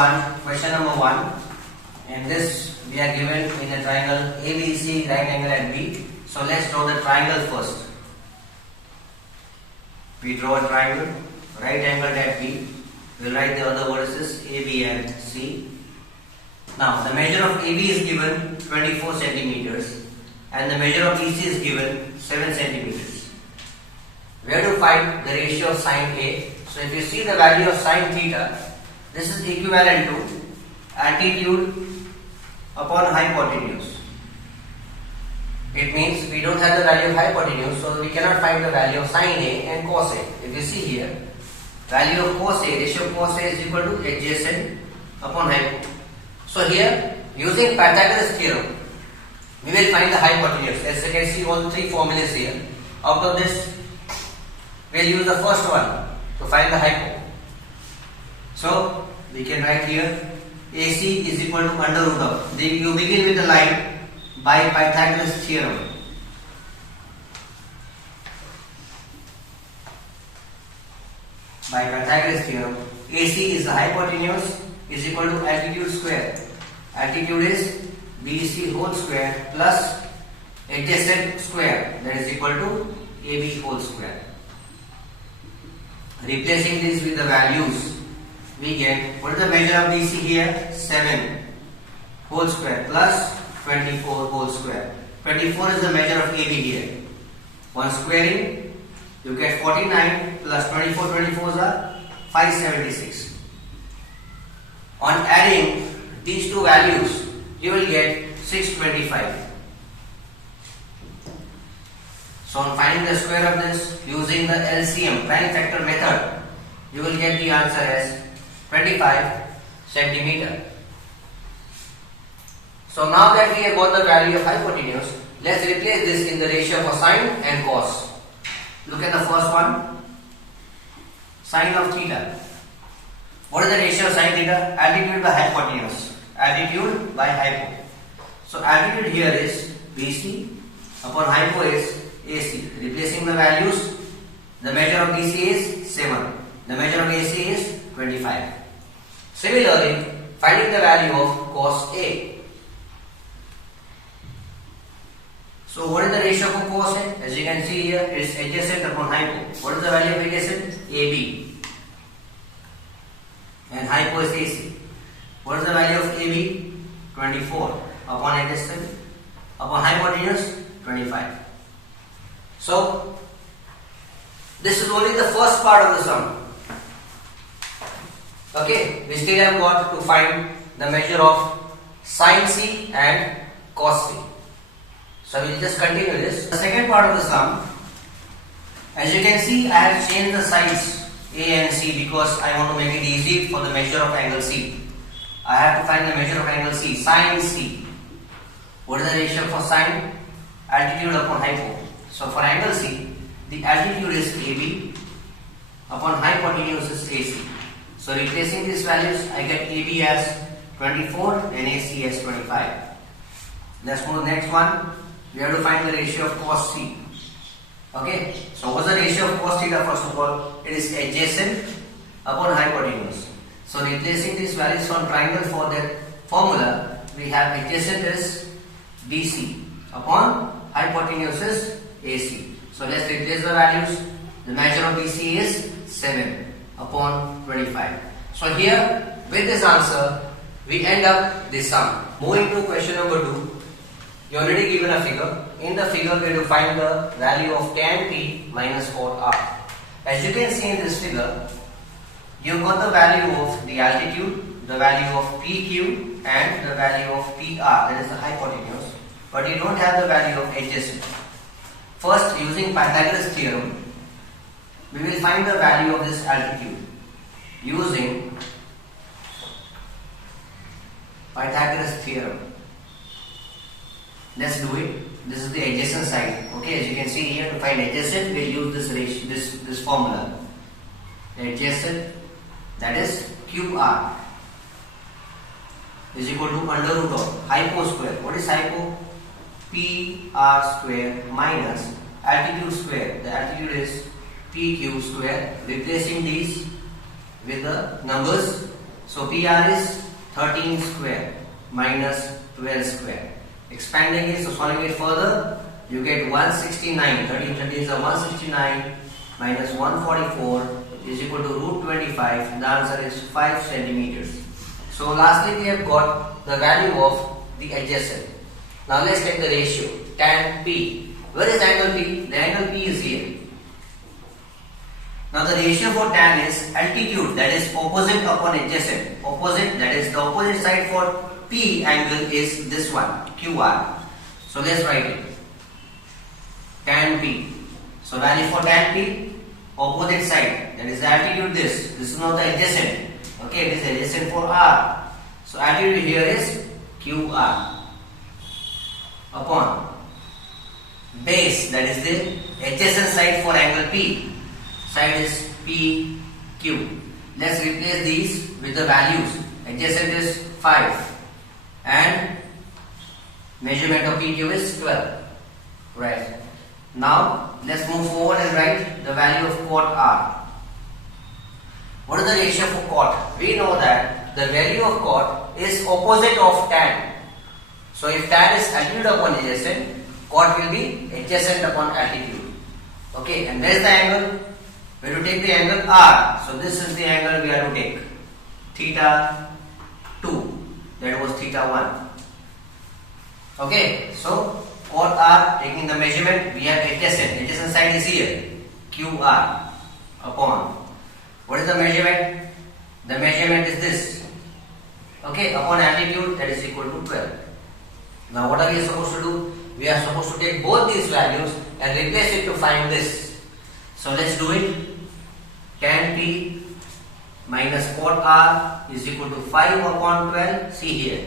1, question number 1. In this, we are given in a triangle ABC, right angle at B. So let's draw the triangle first. We draw a triangle, right angle at B. We'll write the other vertices A, B and C. Now, the measure of AB is given 24 centimeters and the measure of BC is given 7 centimeters. We have to find the ratio of sine A. So if you see the value of sine theta, this is equivalent to altitude upon hypotenuse. It means we don't have the value of hypotenuse, so we cannot find the value of sine A and cos A. If you see here, value of cos A, ratio of cos A is equal to adjacent upon hypo. So here, using Pythagoras theorem, we will find the hypotenuse. As you can see, all three formulas here. Out of this, we will use the first one to find the hypo. So we can write here AC is equal to under root of. You begin with the line by Pythagoras theorem. By Pythagoras theorem, AC is the hypotenuse is equal to altitude square. Altitude is BC whole square plus adjacent square, that is equal to AB whole square. Replacing this with the values, we get, what is the measure of BC here? 7 whole square plus 24 whole square. 24 is the measure of AB here. One squaring, you get 49 plus 24, 24s are 576. On adding these two values, you will get 625. So on finding the square of this using the LCM, prime factor method, you will get the answer as 25 centimeter. So now that we have got the value of hypotenuse, let's replace this in the ratio for sine and cos. Look at the first one, sine of theta. What is the ratio of sine theta? Altitude by hypotenuse. Altitude by hypo. So altitude here is BC upon hypo is AC. Replacing the values, the measure of BC is 7. The measure of AC is 25. Similarly, finding the value of cos A. So what is the ratio for cos A? As you can see here, it is adjacent upon hypo. What is the value of adjacent? AB. And hypo is AC. What is the value of AB? 24 upon adjacent upon hypotenuse 25. So this is only the first part of the sum. Okay, we still have got to find the measure of sin C and cos C. So we will just continue this. The second part of the sum, as you can see, I have changed the sides A and C because I want to make it easy for the measure of angle C. I have to find the measure of angle C, sin C. What is the ratio for sine? Altitude upon hypo. So for angle C, the altitude is AB upon hypotenuse is AC. So replacing these values, I get AB as 24 and AC as 25. Let's move to the next one. We have to find the ratio of cos C. Okay, so what's the ratio of cos theta? First of all, it is adjacent upon hypotenuse. So replacing these values from triangle for that formula, we have adjacent is BC upon hypotenuse is AC. So let's replace the values. The measure of BC is 7 upon 25. So here, with this answer, we end up this sum. Moving to question number 2. You already given a figure. In the figure, we have to find the value of tan P minus cot R. As you can see in this figure, you got the value of the altitude, the value of PQ and the value of PR, that is the hypotenuse, but you don't have the value of adjacent. First, using Pythagoras theorem, we will find the value of this altitude using Pythagoras theorem. Let's do it. This is the adjacent side. Okay, as you can see here, to find adjacent, we will use this ratio, this formula. Adjacent, that is QR, is equal to under root of hypo square. What is hypo? PR square minus altitude square. The altitude is PQ square. Replacing these with the numbers, So PR is 13 square minus 12 square. Expanding it, so solving it further, you get 169. 13 is a 169 minus 144 is equal to root 25. The answer is 5 centimeters. So lastly we have got the value of the adjacent. Now let's take the ratio. Tan P. Where is angle P? The angle P is here. Now the ratio for tan is altitude, that is opposite upon adjacent. Opposite, that is the opposite side for P angle is this one, QR. So let's write it. Tan P. So value for tan P, opposite side, that is the altitude this. This is not the adjacent. Okay, this is adjacent for R. So altitude here is QR upon base, that is the adjacent side for angle P. Side is PQ. Let's replace these with the values. Adjacent is 5 and measurement of PQ is 12. Right. Now let's move forward and write the value of cot R. What is the ratio for cot? We know that the value of cot is opposite of tan. So if tan is altitude upon adjacent, cot will be adjacent upon altitude. Okay, and where is the angle? We have to take the angle R. So this is the angle we have to take. Theta 2. That was theta 1. Okay, so cot R, taking the measurement, we have adjacent. Adjacent side is here. QR upon. What is the measurement? The measurement is this. Okay, upon altitude, that is equal to 12. Now what are we supposed to do? We are supposed to take both these values and replace it to find this. So let's do it. Tan P minus cot R is equal to 5 upon 12. See here.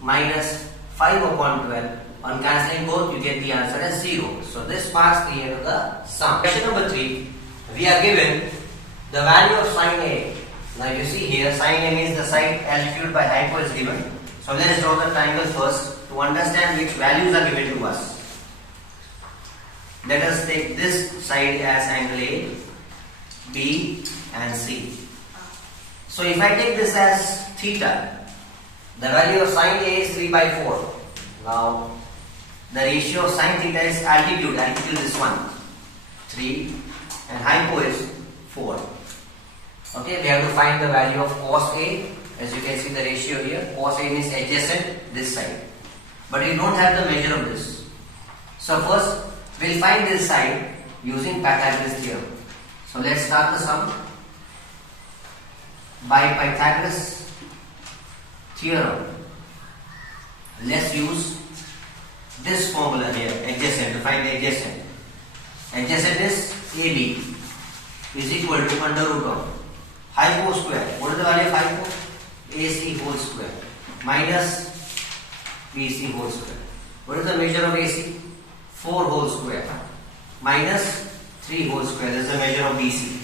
Minus 5 upon 12. On cancelling both, you get the answer as 0. So this marks the end of the sum. Question number 3. We are given the value of sin A. Now you see here, sin A means the side altitude by hypo is given. So let's draw the triangle first to understand which values are given to us. Let us take this side as angle A, B and C. So if I take this as theta, the value of sin A is 3 by 4. Now the ratio of sin theta is altitude. Altitude is 1, 3 and hypo is 4. Okay, we have to find the value of cos A. As you can see the ratio here, cos A means adjacent this side. But we don't have the measure of this. So first we'll find this side using Pythagoras theorem. So let's start the sum. By Pythagoras theorem, let's use this formula here, adjacent, to find the adjacent. Adjacent is AB is equal to under root of hypo square. What is the value of hypo? AC whole square minus BC whole square. What is the measure of AC? 4 whole square minus 3 whole square. This is the measure of BC.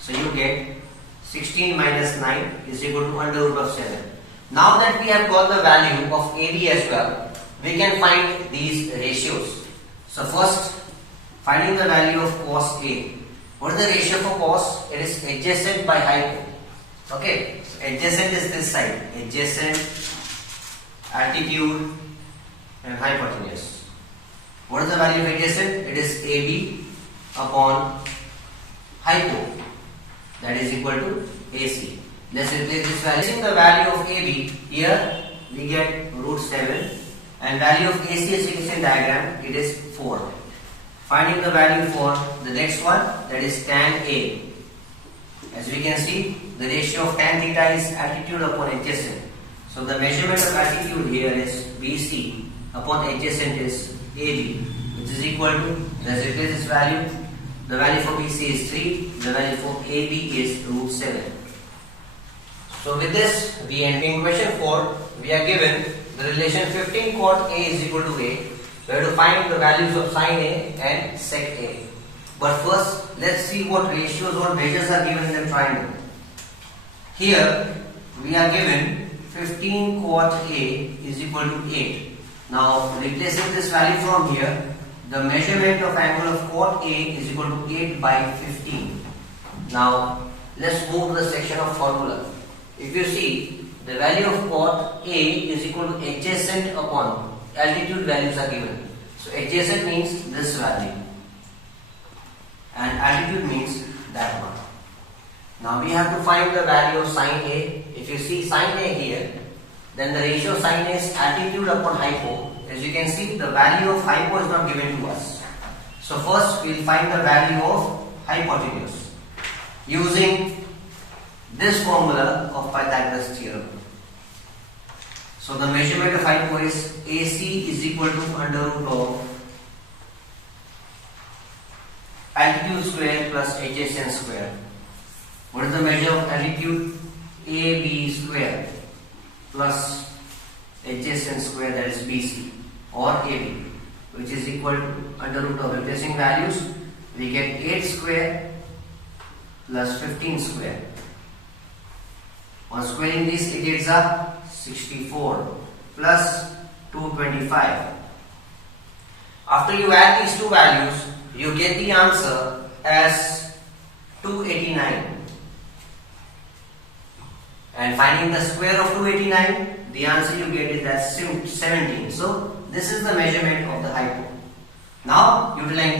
So you get 16 minus 9 is equal to under root of 7. Now that we have got the value of AB as well, we can find these ratios. So first, finding the value of cos A. What is the ratio for cos? It is adjacent by hypo. Okay, adjacent is this side. Adjacent, altitude and hypotenuse. What is the value of adjacent? It is AB upon hypo. That is equal to AC. Let's replace this value. Using the value of AB, here we get root 7 and value of AC as you can see in diagram, it is 4. Finding the value for the next one, that is tan A. As we can see, the ratio of tan theta is altitude upon adjacent. So the measurement of altitude here is BC upon adjacent is AB, which is equal to, let's replace this value. The value for BC is 3, the value for AB is root 7. So with this, we end. In question 4, we are given the relation 15 cot A is equal to A. We have to find the values of sin A and sec A. But first, let's see what ratios or measures are given in the triangle. Here, we are given 15 cot A is equal to 8. Now, replacing this value from here, the measurement of angle of cot A is equal to 8 by 15. Now, let's move to the section of formula. if you see, the value of cot A is equal to adjacent upon altitude values are given. So adjacent means this value and altitude means that one. Now we have to find the value of sine A. If you see sine A here, then the ratio of sine A is altitude upon hypo. As you can see, the value of hypo is not given to us. So first we will find the value of hypotenuse using this formula of Pythagoras theorem. So the measurement of hypo is AC is equal to under root of altitude square plus adjacent square. What is the measure of altitude? AB square plus adjacent square, that is BC or AB, which is equal to under root of replacing values. We get 8 square plus 15 square. On squaring this, it gets up 64 plus 225. After you add these two values, you get the answer as 289. And finding the square of 289, the answer you get is as 17. So this is the measurement of the hypo. Now utilizing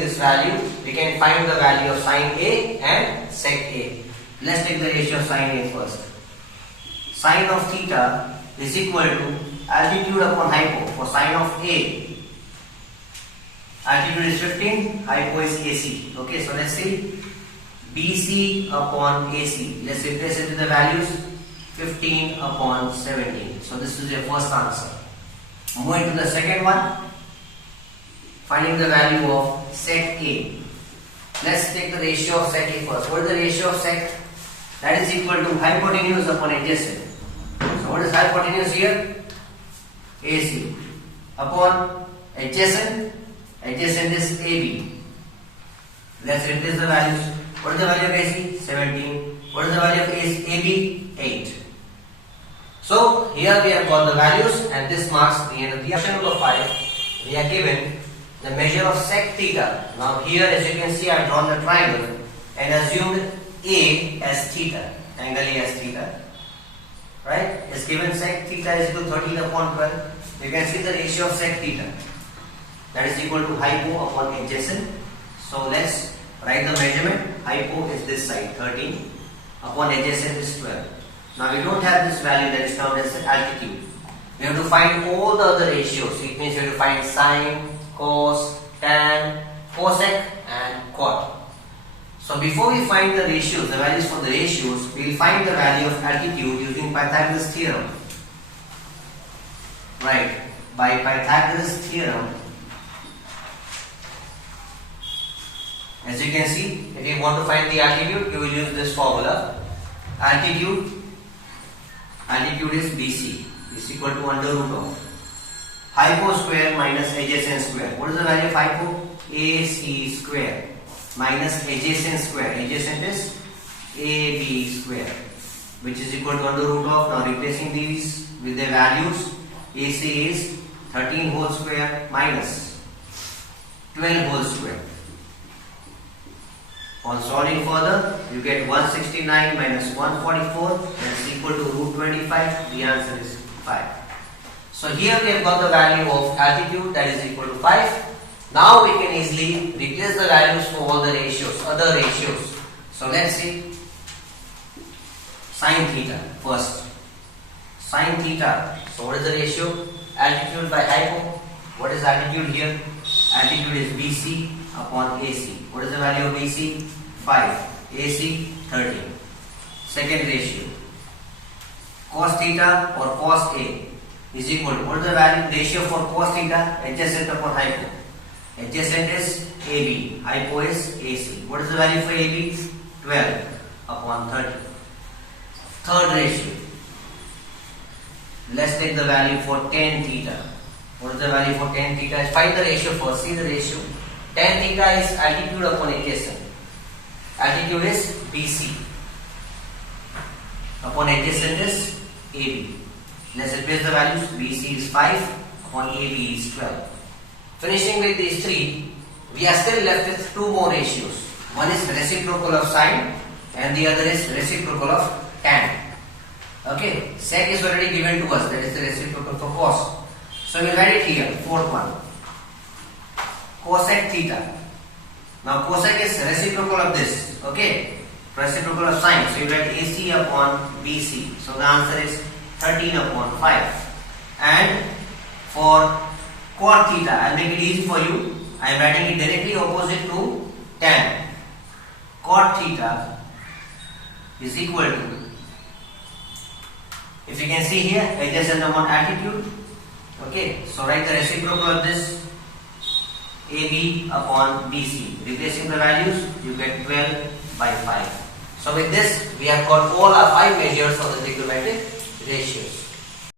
this value, we can find the value of sine A and sec A. Let's take the ratio of sine A first. Sine of theta is equal to altitude upon hypo. For sine of A, altitude is 15, hypo is AC. Okay, so let's see. BC upon AC. Let's replace it with the values 15 upon 17. So this is your first answer. Moving to the second one, finding the value of sec A. Let's take the ratio of sec A first. What is the ratio of sec? That is equal to hypotenuse upon adjacent. So what is hypotenuse here? AC upon adjacent. Adjacent is AB. Let's replace the values. What is the value of AC? 17. What is the value of AB? 8. So here we have got the values and this marks the end of the question number 5. We are given the measure of sec theta. Now here, as you can see, I have drawn the triangle and assumed A as theta, angle A as theta. Right? It's given sec theta is equal to 13 upon 12. You can see the ratio of sec theta. That is equal to hypo upon adjacent. So let's write the measurement. Hypo is this side, 13, upon adjacent is 12. Now we don't have this value that is termed as altitude. We have to find all the other ratios. It means we have to find sine, cos, tan, cosec and cot. So before we find the ratios, the values for the ratios, we will find the value of altitude using Pythagoras theorem. Right, by Pythagoras theorem, as you can see, if you want to find the altitude, you will use this formula. Altitude is BC is equal to under root of hypo square minus adjacent square. What is the value of hypo? AC square minus adjacent square. Adjacent is AB square, which is equal to under root of, now replacing these with their values, AC is 13 whole square minus 12 whole square. On solving further, you get 169 minus 144, that is equal to root 25. The answer is 5. So here we have got the value of altitude, that is equal to 5. Now we can easily replace the values for all the ratios, other ratios. So let's see sine theta first. Sine theta. So what is the ratio? Altitude by hypo. What is altitude here? Altitude is BC upon AC. What is the value of BC? 5. AC 13. Second ratio. Cos theta or cos A is equal to, what is the value ratio for cos theta? Adjacent upon hypo. Adjacent is AB, hypo is AC. What is the value for AB? 12 upon 30. Third ratio. Let's take the value for tan theta. What is the value for tan theta? Find the ratio first. See the ratio. Tan theta is altitude upon adjacent. Altitude is BC upon adjacent is AB. Let's replace the values. BC is 5 upon AB is 12. Finishing with these three, we are still left with two more ratios. One is reciprocal of sine and the other is reciprocal of tan. Okay, sec is already given to us, that is the reciprocal for cos. So we will write it here, fourth one. Cosec theta. Now cosec is reciprocal of this, okay, reciprocal of sine. So you write AC upon BC. So the answer is 13 upon 5. And for cot theta, I will make it easy for you. I am writing it directly opposite to tan. Cot theta is equal to, if you can see here, adjacent upon altitude. Okay, so write the reciprocal of this, AB upon BC. Replacing the values, you get 12 by 5. So with this, we have got all our 5 measures of the trigonometric ratios.